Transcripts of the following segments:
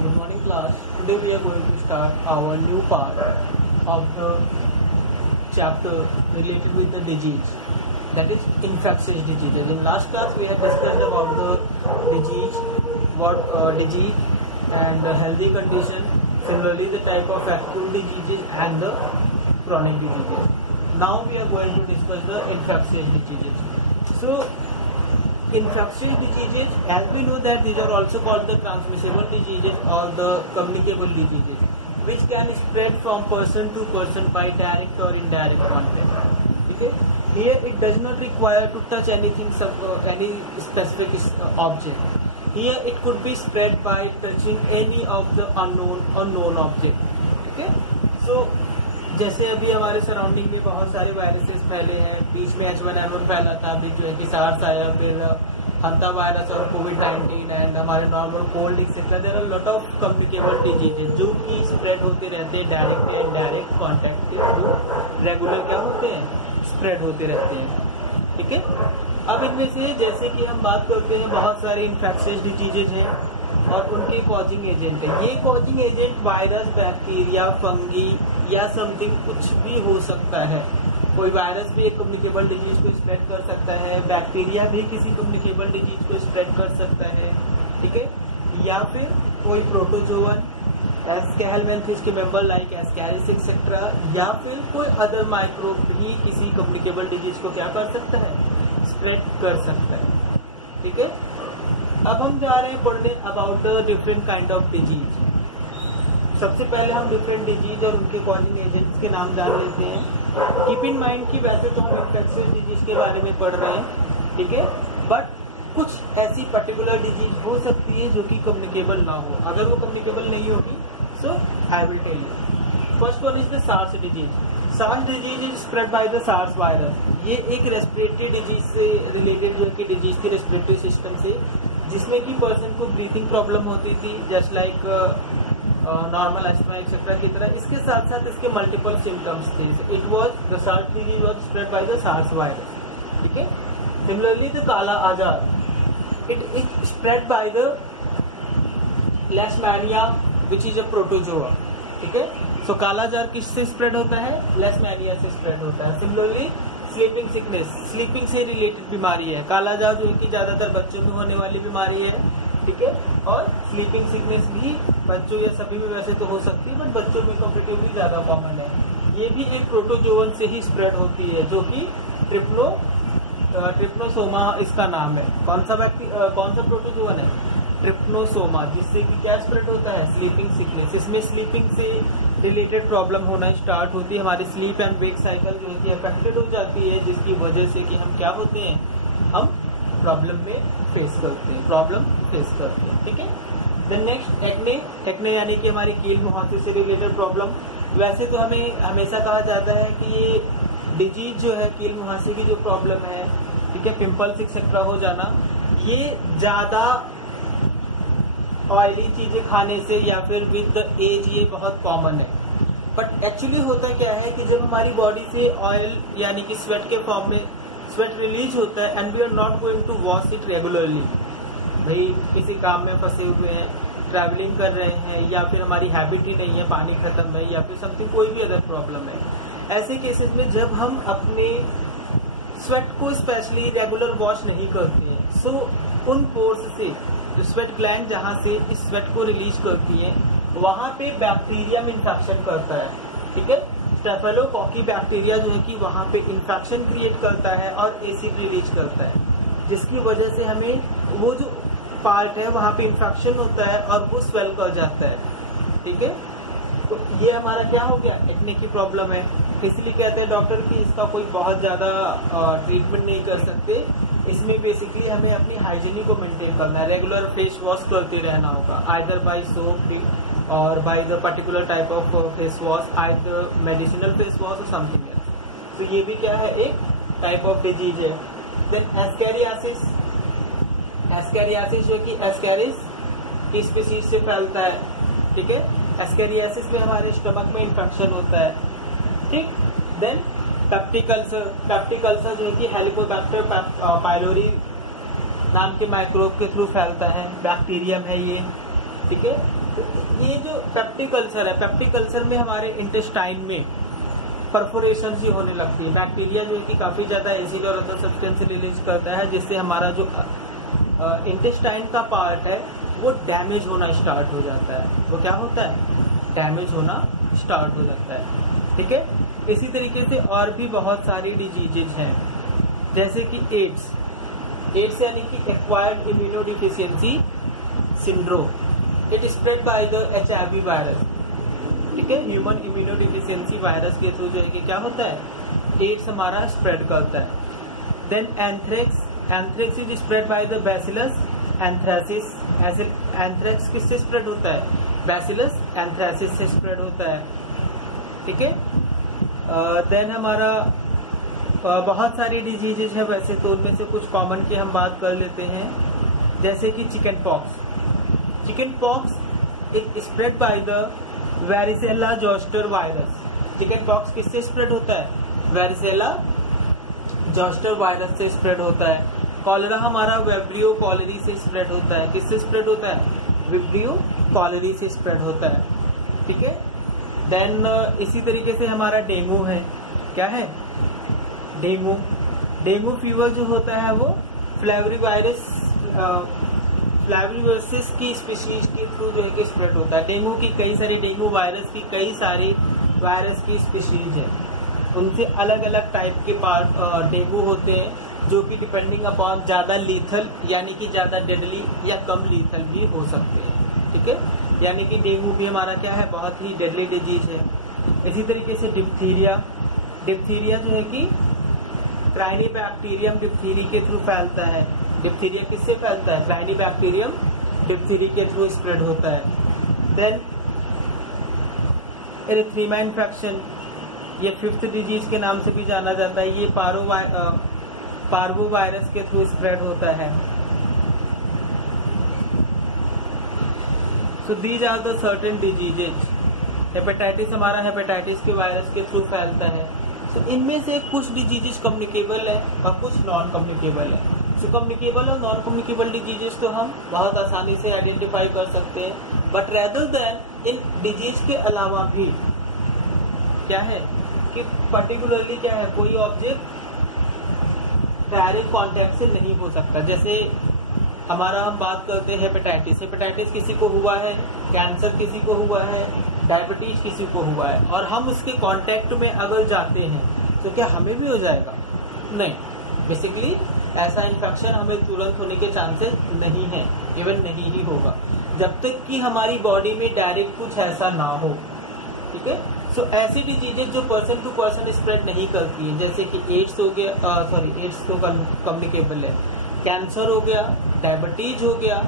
Good morning class. Today we are going to start our new part of the chapter related with the disease, that is infectious diseases. In last class we have discussed about the disease, disease and the healthy condition, similarly the type of acute diseases and the chronic diseases. Now we are going to discuss the infectious diseases. So infectious diseases, as we know that these are also called the transmissible diseases or the communicable diseases, which can spread from person to person by direct or indirect contact. Okay, here it does not require to touch anything, any specific object. Here it could be spread by touching any of the unknown object. Okay, so जैसे अभी हमारे surrounding में बहुत सारे viruses फैले हैं, बीच में H1N1 फैला था, अभी जो है कि सार्स आया, फिर हंता वायरस और कोविड-19 एंड हमारे normal cold etcetera. There are lot of communicable diseases जो कि स्प्रेड होते रहते हैं डायरेक्ट या इनडायरेक्ट कॉन्टैक्ट के थ्रू, रेगुलर क्या होते हैं, स्प्रेड होते रहते हैं. ठीक है, अब इनमें से जैसे कि हम बात करते हैं बहुत सारे इन्फेक्शियस डिजीजेज हैं और उनके कॉजिंग एजेंट है. ये causing agent virus, bacteria, fungi या समथिंग कुछ भी हो सकता है. कोई वायरस भी एक कम्युनिकेबल डिजीज को स्प्रेड कर सकता है, बैक्टीरिया भी किसी कम्युनिकेबल डिजीज को स्प्रेड कर सकता है. ठीक है, या फिर कोई प्रोटोजोवन, एस्कैलमेंथिस के मेंबर लाइक एस्कैरिस एक्सेट्रा, या फिर कोई अदर माइक्रोब भी किसी कम्युनिकेबल डिजीज को क्या कर सकता है, स्प्रेड कर सकता है. ठीक है, अब हम जा रहे हैं पढ़ने about the different kind of disease. सबसे पहले हम डिफरेंट डिजीज और उनके कॉजिंग एजेंट्स के नाम जान लेते हैं. कीप इन माइंड कि वैसे तो हम इन्फेक्शियस डिजीज के बारे में पढ़ रहे हैं, ठीक है, बट कुछ ऐसी पर्टिकुलर डिजीज हो सकती है जो कि कम्युनिकेबल ना हो. अगर वो कम्युनिकेबल नहीं होगी so I will tell you. First one is the SARS disease. SARS disease is spread by the SARS virus. ये एक रेस्पिरेटरी डिजीज से रिलेटेड जो कि डिजीज थी रेस्पिरेटरी सिस्टम से, जिसमें कि पर्सन को ब्रीथिंग प्रॉब्लम होती थी just like normal asthma etcetera की तरह. इसके साथ साथ इसके मल्टीपल सिम्टम्स थे. It was the SARS disease was spread by the SARS virus. ठीक है, similarly the kala azar, it is spread by the leishmania which is a protozoa. ठीक है, सो काला आजार किससे स्प्रेड होता है, लेशमैनिया से स्प्रेड होता है. सिमिलरली स्लीपिंग सिकनेस, स्लीपिंग से रिलेटेड बीमारी है. काला आजार जो है कि ज्यादातर बच्चों में होने वाली बीमारी है. ठीक है, और स्लीपिंग सिकनेस भी बच्चों या सभी में वैसे तो हो सकती है, बट बच्चों में कंपेरेटिवली ज्यादा कॉमन है. ये भी एक प्रोटोजोवन से ही स्प्रेड होती है जो कि ट्रिप्नोसोमा इसका नाम है. कौन सा प्रोटोजोवन है, ट्रिप्नोसोमा, जिससे कि क्या स्प्रेड होता है, स्लीपिंग सिकनेस. इसमें स्लीपिंग से रिलेटेड प्रॉब्लम होना स्टार्ट होती है. हमारी स्लीप एंड वेक साइकिल जो है कि अफेक्टेड हो जाती है, जिसकी वजह से कि हम क्या होते हैं, हम प्रॉब्लम फेस करते हैं. ठीक है, द नेक्स्ट एक्ने यानी कि हमारी कील मुहासे से रिलेटेड प्रॉब्लम. वैसे तो हमें हमेशा कहा जाता है कि ये डिजीज जो है कील मुहासे की जो प्रॉब्लम है, ठीक है, पिंपल्स एक्सेट्रा हो जाना, ये ज्यादा ऑयली चीजें खाने से या फिर विद द एज ये बहुत कॉमन है. बट एक्चुअली होता क्या है कि जब हमारी बॉडी से ऑयल यानी कि स्वेट के फॉर्म में स्वेट रिलीज होता है and we are not going to wash it regularly, भाई किसी काम में फंसे हुए हैं, ट्रैवलिंग कर रहे हैं, या फिर हमारी हैबिट ही नहीं है, पानी खत्म है, या फिर समथिंग कोई भी अदर प्रॉब्लम है, ऐसे केसेस में जब हम अपने स्वेट को स्पेशली रेगुलर वॉश नहीं करते हैं, सो उन पोर्स से स्वेट ग्लैंड जहाँ से इस स्वेट को रिलीज करती है वहां पे बैक्टीरिया में इन्फेक्शन करता है. ठीक है, स्टेफिलोकोकी बैक्टीरिया जो है कि वहां पे इन्फेक्शन क्रिएट करता है और एसिड रिलीज करता है, जिसकी वजह से हमें वो जो पार्ट है वहां पे इन्फेक्शन होता है और वो स्वेल कर जाता है. ठीक है, तो ये हमारा क्या हो गया, एक्ने की प्रॉब्लम है. इसलिए कहते हैं डॉक्टर कि इसका कोई बहुत ज्यादा ट्रीटमेंट नहीं कर सकते. इसमें बेसिकली हमें अपनी हाइजीन को मेंटेन करना है, रेगुलर फेस वॉश करते रहना होगा, आइदर बाय सोप और by the particular type of face wash, either medicinal face wash और समथिंग एल्स. तो ये भी क्या है, एक टाइप ऑफ डिजीज है. देन एस्कैरियासिस, एस्कैरियासिस जो कि एस्कैरिस की स्पीसीज से फैलता है. ठीक है, एस्कैरियासिस में हमारे स्टमक में इन्फेक्शन होता है. ठीक, देन पेप्टिक अल्सर जो है कि हेलिकोबैक्टर पाइलोरी नाम के माइक्रोब के थ्रू फैलता है, बैक्टीरियम है ये. ठीक है, ये जो पेप्टिक अल्सर है, पेप्टिक अल्सर में हमारे इंटेस्टाइन में परफोरेशन ही होने लगती है। बैक्टीरिया जो है कि काफ़ी ज़्यादा एसिड और अदर सब्सटेंस रिलीज करता है, जिससे हमारा जो इंटेस्टाइन का पार्ट है वो डैमेज होना स्टार्ट हो जाता है। वो क्या होता है? डैमेज होना स्टार्ट हो जाता है। ठीक है, इसी तरीके से और भी बहुत सारी डिजीजेज हैं, जैसे कि एड्स यानी कि acquired immunodeficiency syndrome. It spread by the HIV virus. ठीक है, ह्यूमन इम्यूनोडिफिशियंसी वायरस के थ्रू जो है कि क्या होता है? एड्स हमारा स्प्रेड करता है। Then anthrax is spread by the bacillus anthracis. Anthrax किससे स्प्रेड होता है? बैसिलस एंथ्रासिस से स्प्रेड होता है। ठीक है, देन हमारा बहुत सारी डिजीजेज है वैसे, तो उनमें से कुछ कॉमन की हम बात कर लेते हैं, जैसे कि chicken pox. Chicken pox is spread by the varicella zoster virus. Chicken pox किससे स्प्रेड होता है? वैरिसेला जोस्टर वायरस से स्प्रेड होता है। कॉलेरा हमारा विब्रियो कॉलेरी से स्प्रेड होता है। किससे स्प्रेड होता है? विब्रियो कॉलेरी से स्प्रेड होता है। ठीक है, देन इसी तरीके से हमारा डेंगू है। क्या है? डेंगू फीवर जो होता है वो फ्लैविवायरस की स्पीशीज के थ्रू जो है कि स्प्रेड होता है। डेंगू वायरस की कई सारी वायरस की स्पीशीज है, उनसे अलग अलग टाइप के डेंगू होते हैं, जो कि डिपेंडिंग अपॉन ज़्यादा लीथल यानी कि ज़्यादा डेडली या कम लीथल भी हो सकते हैं। ठीक है, यानी कि डेंगू भी हमारा क्या है? बहुत ही डेडली डिजीज है। इसी तरीके से डिप्थीरिया जो है कि क्राइनीबैक्टीरियम डिप्थीरी के थ्रू फैलता है। डिप्थीरिया किससे फैलता है? क्राइनीबैक्टीरियम डिप्थीरी के थ्रू स्प्रेड होता है। देन एरिथ्रीमा इन्फेक्शन, ये 5th डिजीज के नाम से भी जाना जाता है। ये पार्वो वायरस के थ्रू स्प्रेड होता है। So these are the certain diseases. Hepatitis हमारा हेपेटाइटिस के वायरस के थ्रू फैलता है। तो इनमें से कुछ डिजीजेस कम्युनिकेबल है और कुछ नॉन कम्युनिकेबल है। सो कम्युनिकेबल और नॉन कम्युनिकेबल डिजीजेस तो हम बहुत आसानी से आइडेंटिफाई कर सकते हैं, but rather then in disease के अलावा भी क्या है कि पर्टिकुलरली क्या है, कोई ऑब्जेक्ट डायरेक्ट कांटेक्ट से नहीं हो सकता। जैसे हमारा हम बात करते हैं हेपेटाइटिस किसी को हुआ है, कैंसर किसी को हुआ है, डायबिटीज किसी को हुआ है, और हम उसके कांटेक्ट में अगर जाते हैं तो क्या हमें भी हो जाएगा? नहीं, बेसिकली ऐसा इन्फेक्शन हमें तुरंत होने के चांसेस नहीं है, इवन नहीं ही होगा जब तक कि हमारी बॉडी में डायरेक्ट कुछ ऐसा ना हो। ठीक है, सो ऐसी डिजीजेज जो पर्सन टू पर्सन स्प्रेड नहीं करती है, जैसे कि एड्स हो गया, एड्स तो कम्युनिकेबल है, कैंसर हो गया, डायबिटीज हो गया।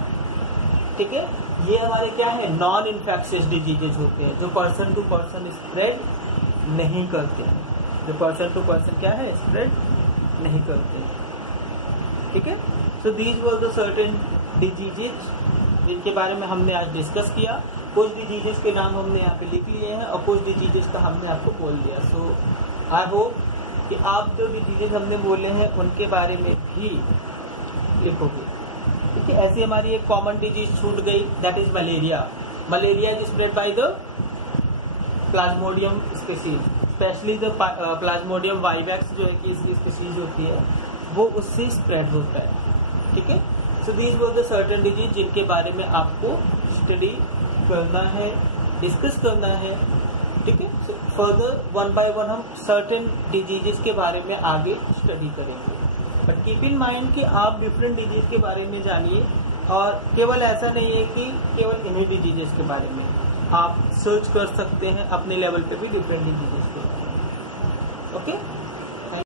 ठीक है, ये हमारे क्या है? नॉन इन्फेक्शियस डिजीजेज होते हैं, जो पर्सन टू पर्सन स्प्रेड नहीं करते हैं। जो पर्सन टू पर्सन क्या है? स्प्रेड नहीं करते हैं। ठीक है, so these were the certain diseases जिनके बारे में हमने आज डिस्कस किया। कुछ डिजीजेज के नाम हमने यहाँ पे लिख लिए हैं और कुछ डिजीजेज का हमने आपको बोल दिया। सो आई होप कि आप जो डिजीजेज हमने बोले हैं उनके बारे में भी लिखोगे। ठीक है, ऐसी हमारी एक कॉमन डिजीज छूट गई, that is malaria. Malaria is spread by the Plasmodium species, specially the Plasmodium vivax जो है कि इसकी स्पीशीज होती है वो उससे स्प्रेड होता है। ठीक है, so these were the certain disease जिनके बारे में आपको स्टडी करना है, डिस्कस करना है। ठीक है, सो फर्दर 1 by 1 हम सर्टेन डिजीजेस के बारे में आगे स्टडी करेंगे। बट कीप इन माइंड कि आप डिफरेंट डिजीज के बारे में जानिए, और केवल ऐसा नहीं है कि केवल इन्हीं डिजीजेस के बारे में आप सर्च कर सकते हैं अपने लेवल पे भी डिफरेंट डिजीजेस के। ओके।